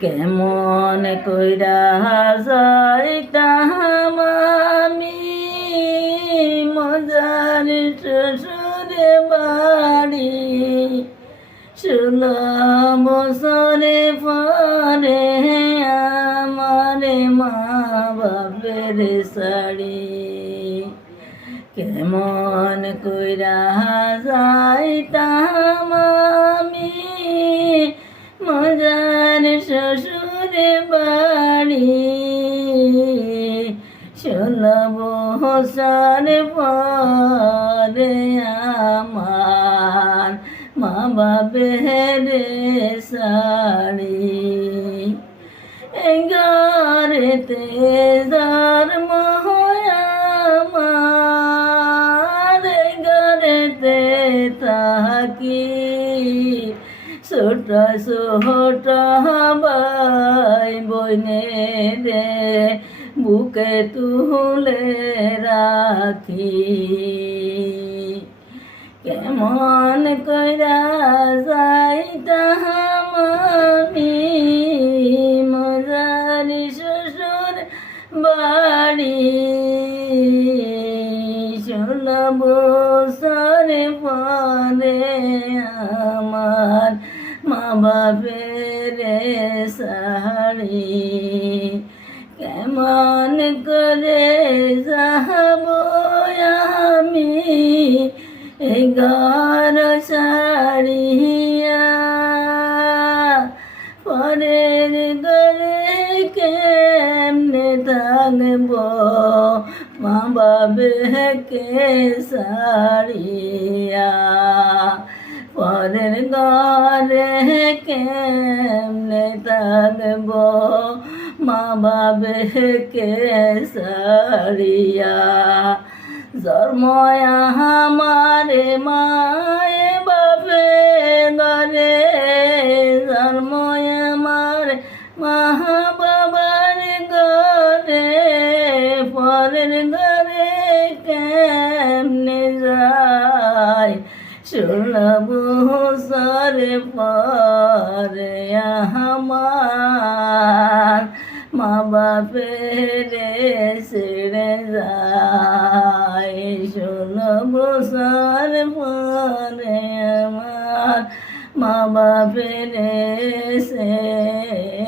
কেমন কইরা যাইতাম আমি মজার শ্বশুরে বাড়ি 16 বছরে পরে আমারে মা বাপের শাড়ি কেমন কইরা যাইতাম আমি মজার শ্বশুরে বাড়ি 16 বছর পরে আমার মা বাপের শাড়ি ঘরেতে জন্ম আমার ঘরেতে থাকি ছোট ছোট ভাই বইনে দে বুকে তুলে রাখি কেমন কইরা যাইতাম আমি মজার শ্বশুর বাড়ি 16 বছর পরে আমার মা বাপের শাড়ি কেমন করে যাব আমি ঘর ছাড়িয়া পরের ঘরে কেমনে থাকব মা বাবাকে ছাড়িয়া পরের ঘরে কেমনে থাকব মা বাবাকে ছাড়িয়া জন্ময় আমারে মায়ে বাপে ঘরে জন্ময় আমার মা বাবার ঘরে পরের ঘরে কেমনে যায় 16 বছর পরে আমার মা বাপের ছেড়ে যায় 16 বছর পরে আমার মা বাপের ছেড়ে